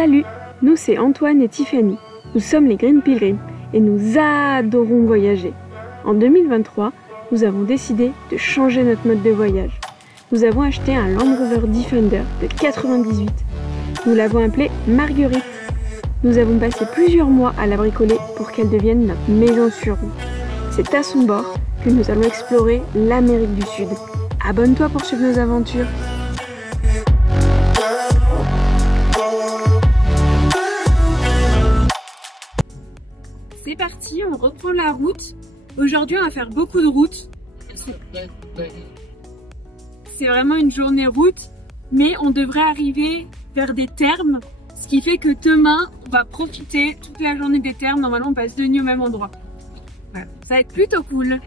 Salut, nous c'est Antoine et Tiffany. Nous sommes les Green Pilgrims et nous adorons voyager. En 2023, nous avons décidé de changer notre mode de voyage. Nous avons acheté un Land Rover Defender de 98. Nous l'avons appelé Marguerite. Nous avons passé plusieurs mois à la bricoler pour qu'elle devienne notre maison sur roue. C'est à son bord que nous allons explorer l'Amérique du Sud. Abonne-toi pour suivre nos aventures. C'est parti, on reprend la route. Aujourd'hui, on va faire beaucoup de route. C'est vraiment une journée route, mais on devrait arriver vers des thermes, ce qui fait que demain, on va profiter toute la journée des thermes. Normalement, on passe 2 nuits au même endroit. Voilà. Ça va être plutôt cool.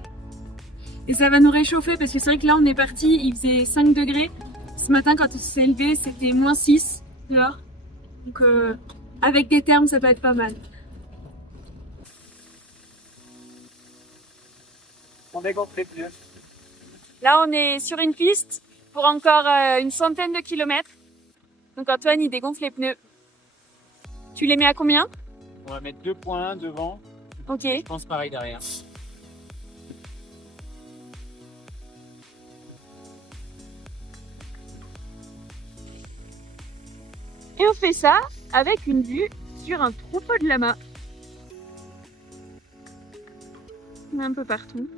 Et ça va nous réchauffer parce que c'est vrai que là, on est parti, il faisait 5 degrés. Ce matin, quand on s'est levé, c'était -6 dehors. Donc, avec des thermes, ça peut être pas mal. On dégonfle les pneus. Là, on est sur une piste pour encore une centaine de kilomètres. Donc Antoine, il dégonfle les pneus. Tu les mets à combien? On va mettre 2.1 devant. Ok. Je pense pareil derrière. Et on fait ça avec une vue sur un troupeau de lamas. Un peu partout.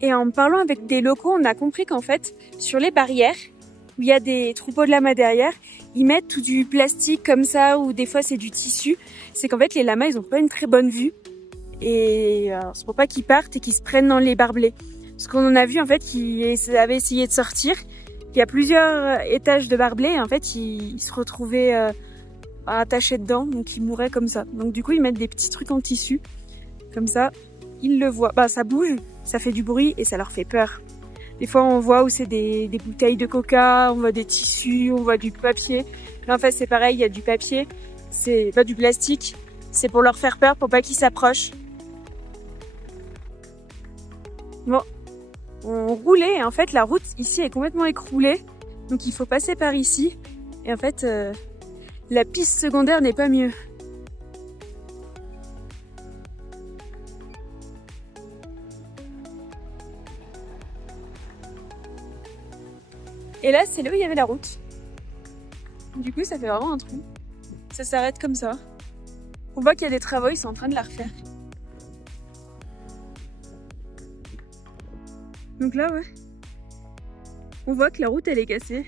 Et en parlant avec des locaux, on a compris qu'en fait, sur les barrières, où il y a des troupeaux de lamas derrière, ils mettent tout du plastique comme ça, ou des fois c'est du tissu. C'est qu'en fait, les lamas, ils ont pas une très bonne vue. Et c'est pour pas qu'ils partent et qu'ils se prennent dans les barbelés. Parce qu'on en a vu, en fait, qu'ils avaient essayé de sortir. Il y a plusieurs étages de barbelés, et en fait, ils se retrouvaient attachés dedans, donc ils mouraient comme ça. Donc du coup, ils mettent des petits trucs en tissu. Comme ça, ils le voient. Bah, ça bouge, ça fait du bruit et ça leur fait peur. Des fois, on voit où c'est des bouteilles de coca, on voit des tissus, on voit du papier. Là, en fait, c'est pareil, il y a du papier, c'est pas du plastique. C'est pour leur faire peur, pour pas qu'ils s'approchent. Bon, on roulait et en fait, la route ici est complètement écroulée. Donc, il faut passer par ici. Et en fait, la piste secondaire n'est pas mieux. Et là, c'est là où il y avait la route. Du coup, ça fait vraiment un trou. Ça s'arrête comme ça. On voit qu'il y a des travaux, ils sont en train de la refaire. Donc là, ouais. On voit que la route, elle est cassée.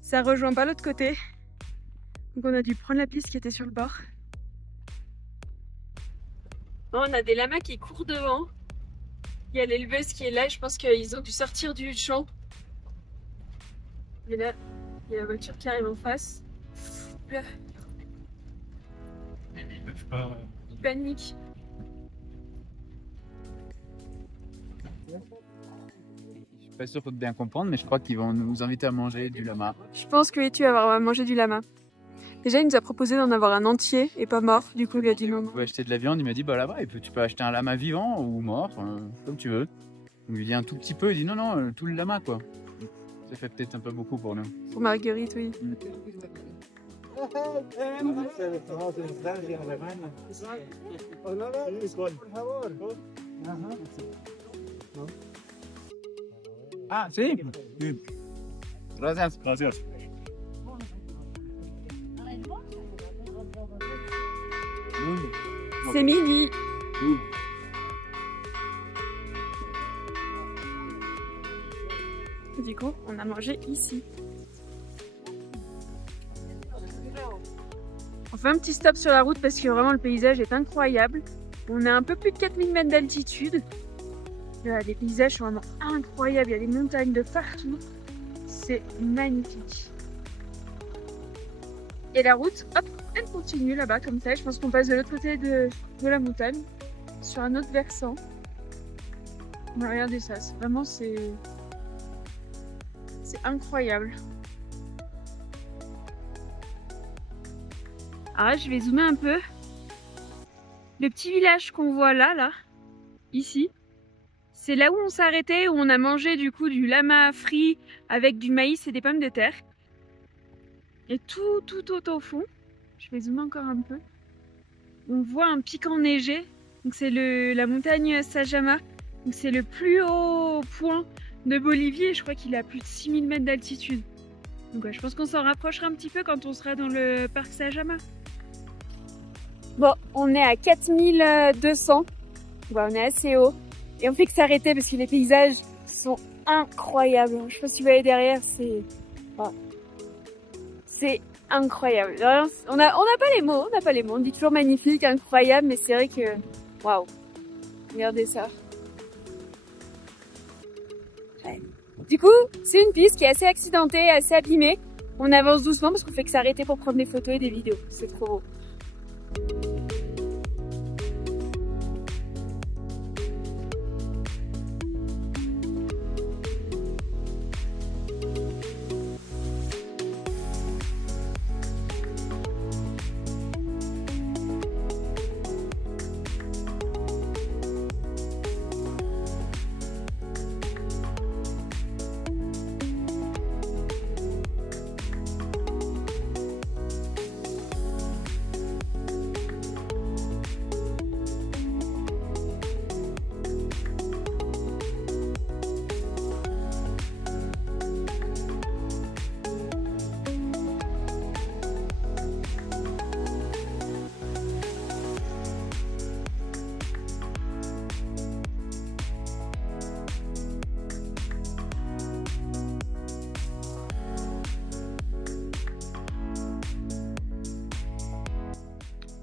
Ça rejoint pas l'autre côté. Donc on a dû prendre la piste qui était sur le bord. Bon, on a des lamas qui courent devant. Il y a l'éleveuse qui est là. Je pense qu'ils ont dû sortir du champ. Et là, il y a la voiture qui arrive en face. Là. Ils peuvent pas. Ils paniquent. Je suis pas sûr de bien comprendre, mais je crois qu'ils vont nous inviter à manger du lama. Je pense que tu vas manger du lama. Déjà, il nous a proposé d'en avoir un entier et pas mort. Du coup, il a dit non. Tu peux acheter de la viande, il m'a dit bah là-bas, tu peux acheter un lama vivant ou mort, comme tu veux. On lui dit un tout petit peu, il dit non, tout le lama quoi. Ça fait peut-être un peu beaucoup pour nous. Pour Marguerite, oui. Ah, si. Gracias. Gracias. C'est midi. Du coup, on a mangé ici. On fait un petit stop sur la route parce que vraiment le paysage est incroyable. On est à un peu plus de 4000 mètres d'altitude. Les paysages sont vraiment incroyables. Il y a des montagnes de partout. C'est magnifique. Et la route, hop, elle continue là-bas comme ça. Je pense qu'on passe de l'autre côté de la montagne, sur un autre versant. Mais regardez ça, vraiment c'est incroyable. Alors là, je vais zoomer un peu. Le petit village qu'on voit là, ici, C'est là où on s'est arrêté, où on a mangé du coup du lama frit avec du maïs et des pommes de terre. Et tout au fond, je vais zoomer encore un peu, on voit un pic enneigé. Donc c'est la montagne Sajama. Donc c'est le plus haut point de Bolivie et je crois qu'il a plus de 6000 mètres d'altitude. Donc ouais, je pense qu'on s'en rapprochera un petit peu quand on sera dans le parc Sajama. Bon, on est à 4200. Bon, on est assez haut. Et on fait que s'arrêter parce que les paysages sont incroyables. Je sais pas si vous voyez derrière, c'est... Voilà. C'est incroyable. On n'a pas les mots, on dit toujours magnifique, incroyable, mais c'est vrai que... Waouh. Regardez ça. Ouais. Du coup, c'est une piste qui est assez accidentée, assez abîmée. On avance doucement parce qu'on fait que s'arrêter pour prendre des photos et des vidéos. C'est trop beau.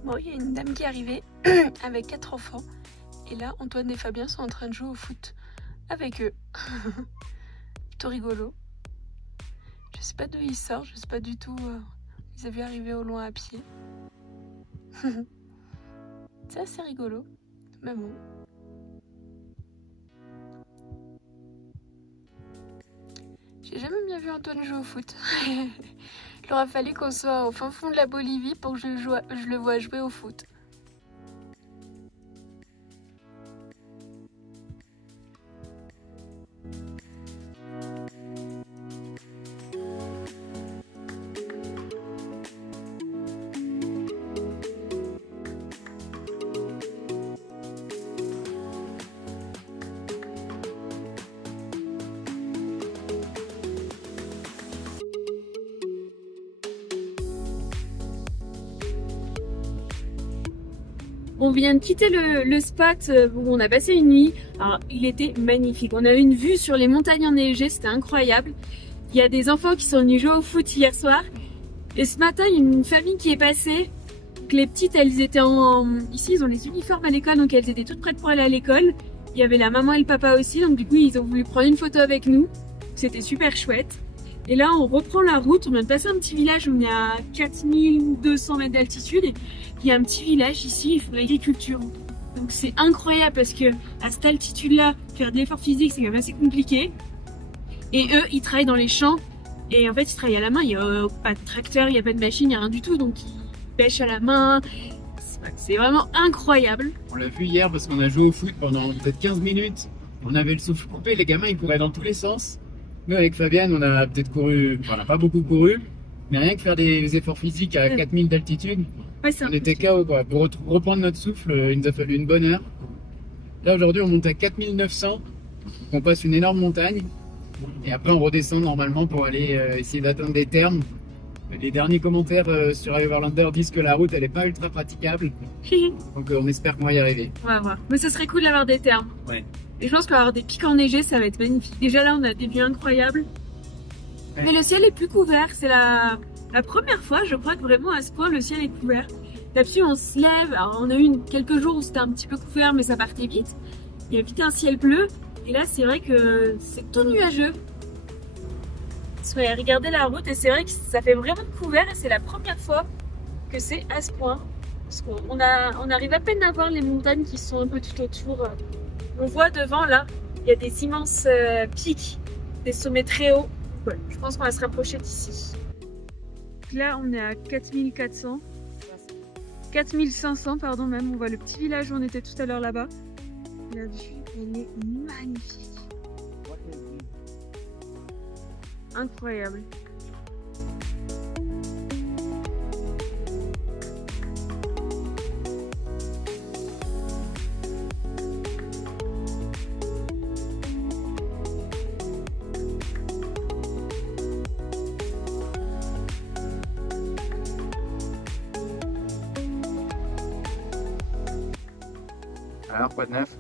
Bon, il y a une dame qui est arrivée avec 4 enfants. Et là, Antoine et Fabien sont en train de jouer au foot avec eux. Plutôt rigolo. Je sais pas d'où ils sortent, je sais pas du tout. Ils avaient arrivé au loin à pied. C'est assez rigolo. Mais bon. J'ai jamais bien vu Antoine jouer au foot. Il aura fallu qu'on soit au fin fond de la Bolivie pour que je le voie jouer au foot. On vient de quitter le spot où on a passé une nuit. Alors, il était magnifique. On a eu une vue sur les montagnes enneigées, c'était incroyable. Il y a des enfants qui sont venus jouer au foot hier soir. Et ce matin, il y a une famille qui est passée. Donc, les petites, elles étaient ici, ils ont les uniformes à l'école, donc elles étaient toutes prêtes pour aller à l'école. Il y avait la maman et le papa aussi, donc du coup, ils ont voulu prendre une photo avec nous. C'était super chouette. Et là, on reprend la route. On vient de passer un petit village où on est à 4200 mètres d'altitude. Il y a un petit village ici, ils font de l'agriculture. Donc c'est incroyable parce que à cette altitude-là, faire de l'effort physique, c'est quand même assez compliqué. Et eux, ils travaillent dans les champs. Et en fait, ils travaillent à la main. Il n'y a pas de tracteur, il n'y a pas de machine, il n'y a rien du tout. Donc ils pêchent à la main. C'est vraiment incroyable. On l'a vu hier parce qu'on a joué au foot pendant peut-être 15 minutes. On avait le souffle coupé, les gamins ils couraient dans tous les sens. Nous avec Fabienne, on a peut-être couru, enfin, on n'a pas beaucoup couru, mais rien que faire des efforts physiques à 4000 d'altitude, ouais, on était KO quoi. Pour reprendre notre souffle, il nous a fallu une bonne heure. Là aujourd'hui on monte à 4900, on passe une énorme montagne et après on redescend normalement pour aller essayer d'atteindre des termes. Les derniers commentaires sur Overlander disent que la route elle est pas ultra praticable, donc on espère qu'on va y arriver. Ouais, ouais. Mais ça serait cool d'avoir des termes. Ouais. Et je pense qu'avoir des pics enneigés, ça va être magnifique. Déjà là, on a des vues incroyables. Ouais. Mais le ciel est plus couvert. C'est la première fois, je crois, que vraiment à ce point, le ciel est couvert. Là-dessus, on se lève. Alors, on a eu quelques jours où c'était un petit peu couvert, mais ça partait vite. Il y a vite un ciel bleu. Et là, c'est vrai que c'est tout nuageux. Ouais, regardez la route et c'est vrai que ça fait vraiment couvert et c'est la première fois que c'est à ce point. Parce qu'on arrive à peine à voir les montagnes qui sont un peu tout autour. On voit devant là, il y a des immenses pics, des sommets très hauts. Ouais, je pense qu'on va se rapprocher d'ici. Là, on est à 4400. 4500, pardon, même. On voit le petit village où on était tout à l'heure là-bas. La vue, elle est magnifique. Incroyable. Alors quoi de neuf?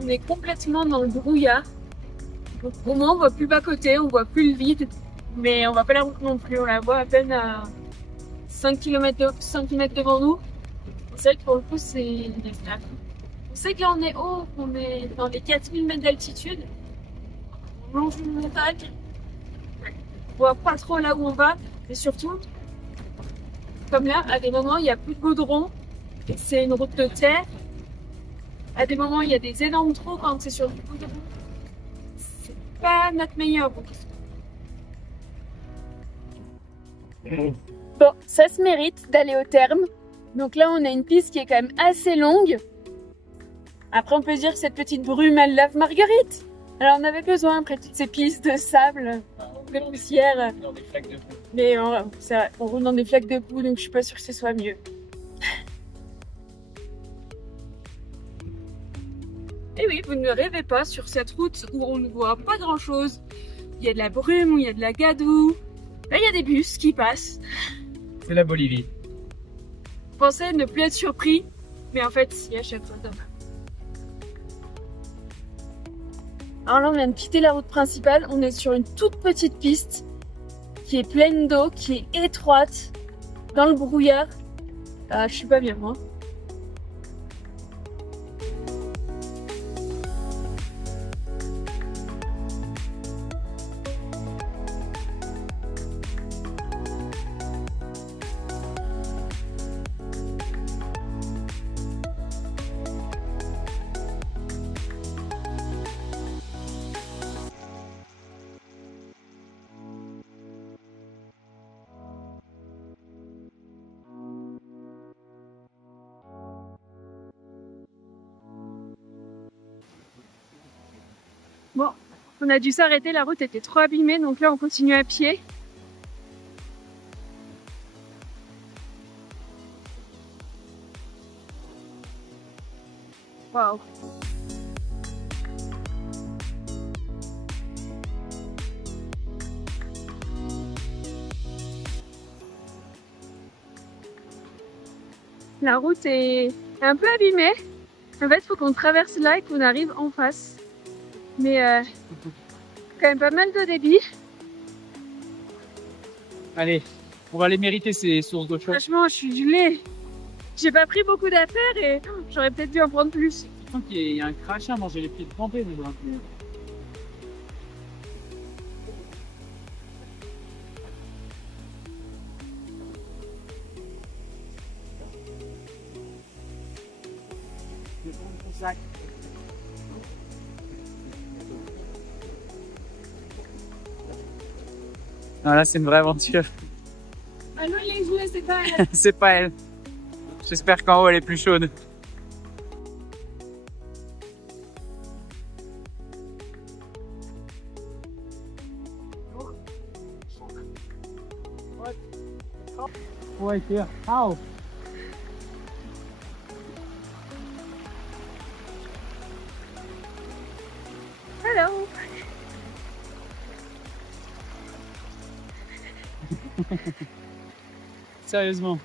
On est complètement dans le brouillard. Donc, au moins on voit plus bas côté, on voit plus le vide. Mais on voit pas la route non plus, on la voit à peine à 5 km devant nous. C'est vrai que pour le coup c'est... On sait que là on est haut, on est dans les 4000 mètres d'altitude. On longe une montagne. On voit pas trop là où on va. Mais surtout, comme là, à des moments il n'y a plus de goudron. C'est une route de terre. À des moments il y a des énormes trous quand c'est sur du goudron. C'est pas notre meilleure route. Bon, ça se mérite d'aller au terme. Donc là, on a une piste qui est quand même assez longue. Après, on peut dire que cette petite brume, elle lave Marguerite. Alors, on avait besoin, après toutes ces pistes de sable, de poussière. Dans des flaques de boue. Mais c'est vrai, on roule dans des flaques de boue, donc je suis pas sûre que ce soit mieux. Et oui, vous ne rêvez pas sur cette route où on ne voit pas grand-chose. Il y a de la brume, où il y a de la gadoue. Là, il y a des bus qui passent. C'est la Bolivie. Je pensais ne plus être surpris, mais en fait, si, à chaque fois. Alors là, on vient de quitter la route principale. On est sur une toute petite piste qui est pleine d'eau, qui est étroite, dans le brouillard. Ah, je suis pas bien, moi. Bon, on a dû s'arrêter, la route était trop abîmée, donc là on continue à pied. Waouh! La route est un peu abîmée. En fait, il faut qu'on traverse là et qu'on arrive en face. Mais quand même pas mal de débit. Allez, on va aller mériter ces sources d'eau chaude. Franchement, je suis du lait. J'ai pas pris beaucoup d'affaires et j'aurais peut-être dû en prendre plus. Je sens qu'il y a un crachin, manger les pieds trempés. Non, là c'est une vraie aventure. Ah non, il est gelé, c'est pas elle. C'est pas elle. J'espère qu'en haut elle est plus chaude. Ouais, here. How? Hello. Sérieusement.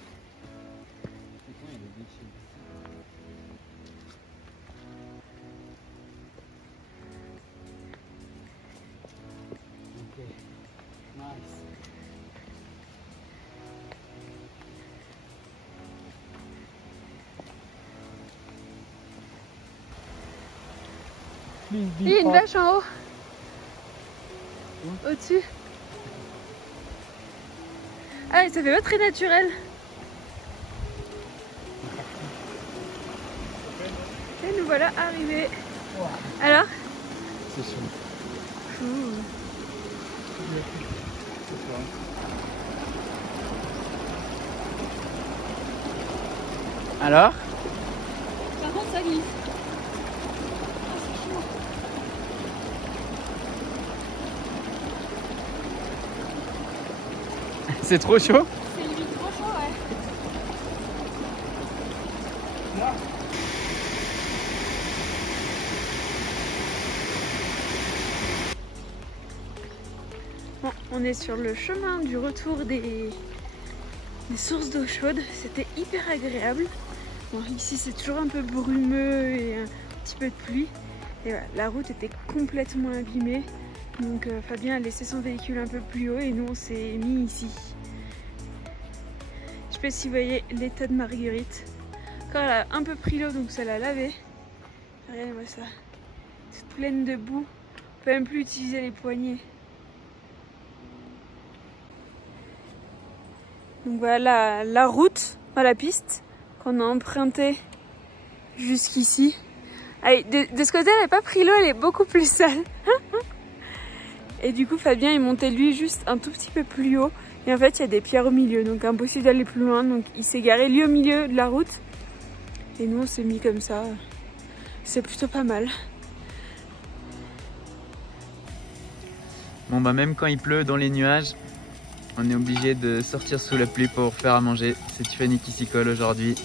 Il y a une vache en haut. Au-dessus. Ah, et ça fait pas très naturel. Et nous voilà arrivés. Alors? C'est sûr. Alors? Par contre, ça glisse. C'est trop chaud? C'est limite trop chaud, ouais. Bon, on est sur le chemin du retour des sources d'eau chaude. C'était hyper agréable. Bon, ici c'est toujours un peu brumeux et un petit peu de pluie. Et voilà, la route était complètement abîmée. Donc Fabien a laissé son véhicule un peu plus haut et nous on s'est mis ici. Je sais pas si vous voyez l'état de Marguerite. Encore elle a un peu pris l'eau donc ça l'a lavé. Regardez-moi ça. Toute pleine de boue. On peut même plus utiliser les poignets. Donc voilà la route, la piste qu'on a empruntée jusqu'ici. Allez, de ce côté elle n'a pas pris l'eau, elle est beaucoup plus sale. Et du coup Fabien est monté lui juste un tout petit peu plus haut. Et en fait il y a des pierres au milieu, donc impossible d'aller plus loin. Donc il s'est garé lui au milieu de la route. Et nous on s'est mis comme ça. C'est plutôt pas mal. Bon bah même quand il pleut dans les nuages, on est obligé de sortir sous la pluie pour faire à manger. C'est Tiffany qui s'y colle aujourd'hui.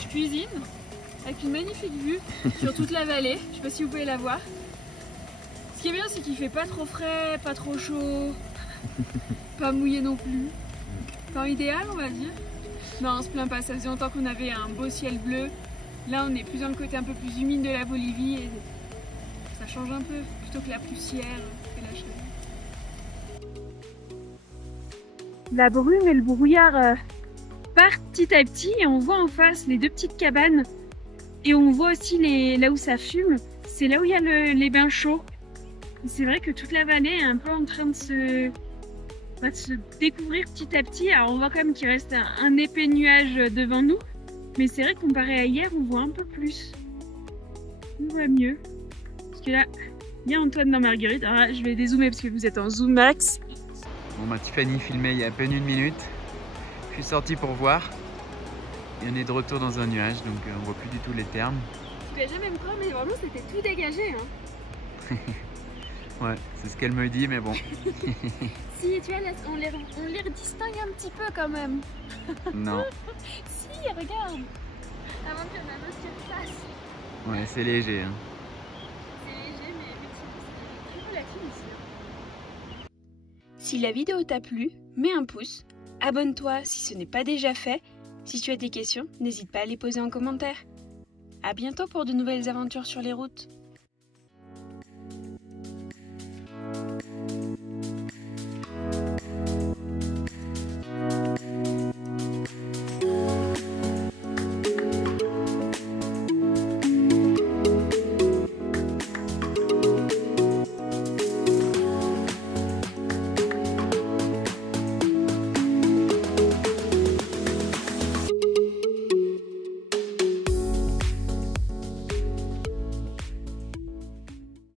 Je cuisine avec une magnifique vue sur toute la vallée. Je sais pas si vous pouvez la voir. Ce qui est bien c'est qu'il fait pas trop frais, pas trop chaud, pas mouillé non plus. Temps idéal on va dire. Non on se plaint pas, ça faisait longtemps qu'on avait un beau ciel bleu. Là on est plus dans le côté un peu plus humide de la Bolivie et ça change un peu plutôt que la poussière et la chaleur. La brume et le brouillard partent petit à petit et on voit en face les deux petites cabanes et on voit aussi là où ça fume, c'est là où il y a les bains chauds. C'est vrai que toute la vallée est un peu en train de se découvrir petit à petit. Alors on voit quand même qu'il reste un épais nuage devant nous, mais c'est vrai que comparé à hier on voit un peu plus, on voit mieux. Parce que là, il y a Antoine dans Marguerite. Alors là, je vais dézoomer parce que vous êtes en zoom max. Bon bah Tiffany filmait il y a à peine une minute. Je suis sorti pour voir. Et on est de retour dans un nuage, donc on voit plus du tout les termes. Je vais jamais me croire, mais devant nous c'était tout dégagé. Hein. Ouais, c'est ce qu'elle me dit, mais bon. Si, tu vois, là, on les distingue un petit peu quand même. Non. Si, regarde. Avant qu'il y en a un autre qui repasse. Ouais, c'est léger. Hein. Si la vidéo t'a plu, mets un pouce, abonne-toi si ce n'est pas déjà fait. Si tu as des questions, n'hésite pas à les poser en commentaire. À bientôt pour de nouvelles aventures sur les routes.